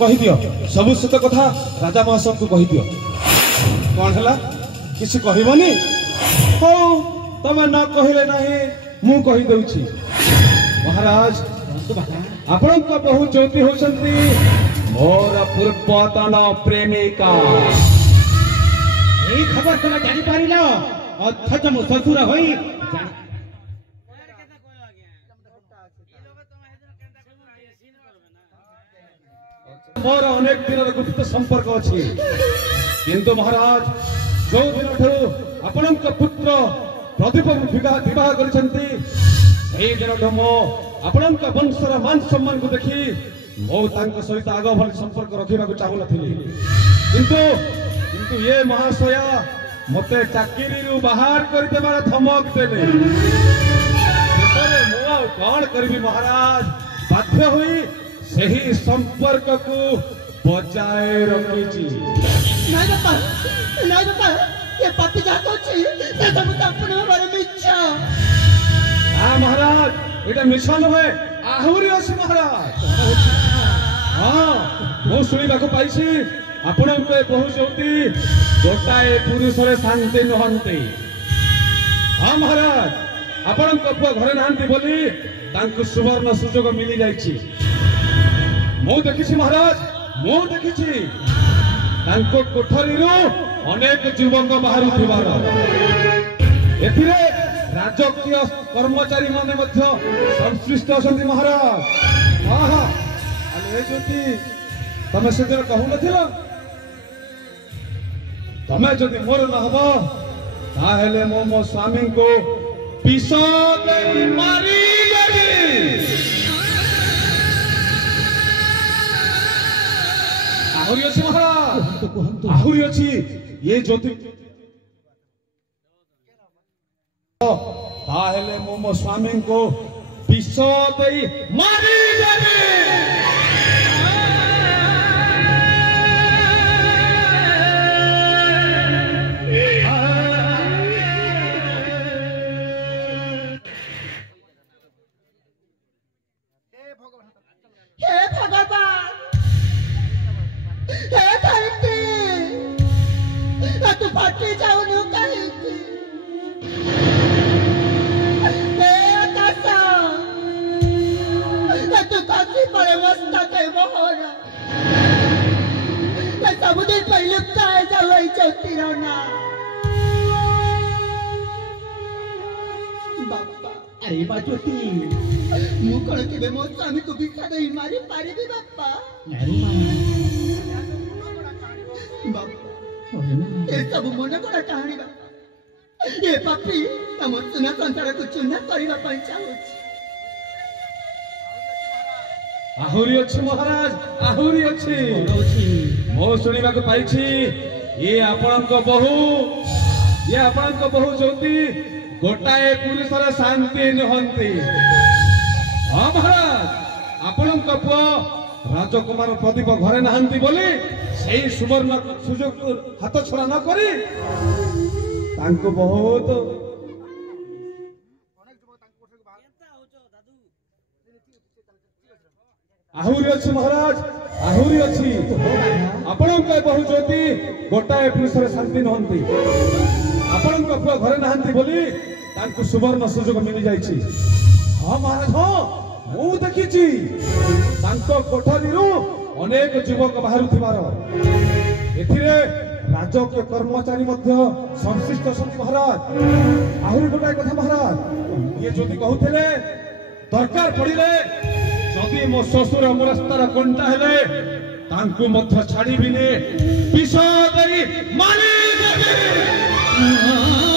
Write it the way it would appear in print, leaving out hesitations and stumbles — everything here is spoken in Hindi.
कहीदियो सबु सत कथा राजा महाशय को कहीदियो कौन है किसी कहबनी हो तमे न कहले नहीं मु कही दउछि महाराज आपण को बहु ज्योति होसंती मोर पूर्वतन प्रेमिका এই খবর তুমি জানি পারিল অথচ মো শ্বশুর হই मोर अनेक दिन गुप्त संपर्क अच्छी किंतु महाराज जो दिन आपण पुत्र प्रदीप विवाह करछंती सेही दिन मो आपण वंशर मान सम्मान को देखी मो तांको सहित आग भली संपर्क रखा चाहू नथिली किंतु ये महाशया मते चाकरी बाहर कर देबार धमक देले कौन करी महाराज बाध्य हुई सही संपर्क को बचाए रखी नहीं बापा ये पापी जातो छी से सब अपने बारे मिच्छा हां महाराज एटा मिशन होए आहुरी अछि महाराज हां मो सुनिबा को पाइछि आपण के बहु ज्योति गोटाए पुरुष रे शांति नहंती हां महाराज आपण को घरे नांती बोली तांको सुवर्ण सुजोग मिली जाइछि मु देखी महाराज मु देखी कोठरी अनेक युवक बाहर राजकीय कर्मचारी माने संश्लिष्ट अच्छा महाराज हाँ हाँ ज्योति तमें से कहू न तमें जदि मोर न हम ताहले मो स्वामी को विष देई मारी आहुरी अच्छी महाराज आहुरी अच्छी ये ज्योति ताहले मो स्वामी को विष देई मारी देबे हे भगवान हे धरती तू फटी जाऊनु कहीं हे आकाश तू काशी पड़े मस्ता के मोहरा समुद्र पहले काय जाऊ चौथी रौना बापा अरे बाजोती मु कण के मो स्वामी को भिक्षा दे मारी पारी भी बापा नारी बापा ए सब मन कोड़ा कहानी बापा ए पापी तम सुना संसार को चुना करबा पई चाहूची आहुरी अच्छी महाराज आहुरी अच्छी मो सुनिबा को पाइछि ये आपण को बहु ज्योति गोटाए पुरुषर शांति नहंती हाँ महाराज आपण पुआ राजकुमार प्रदीप घरे नहांती बोली सही सुवर्ण सुजोग हाथ छड़ा न करी तांको बहुत आहुरी अच्छी महाराज आहुरी अच्छी आपण बहु ज्योति गोटाए पुरुषर शांति नहंती आपण पुआ घरे नहांती बोली तांको सुवर्ण सुजोग मिली जाइछि हाँ महाराज हाँ मु देखी कोठरी अनेक युवक बाहर राजकीय कर्मचारी संश्लिष्ट महाराज आहरी गोटाए कथा महाराज ये जो कहते दरकार पड़े जदि मो ससुर मो रास्तार कंटा हेले तांकु मध्य छाड़ीबिनी विष देई मारी देबी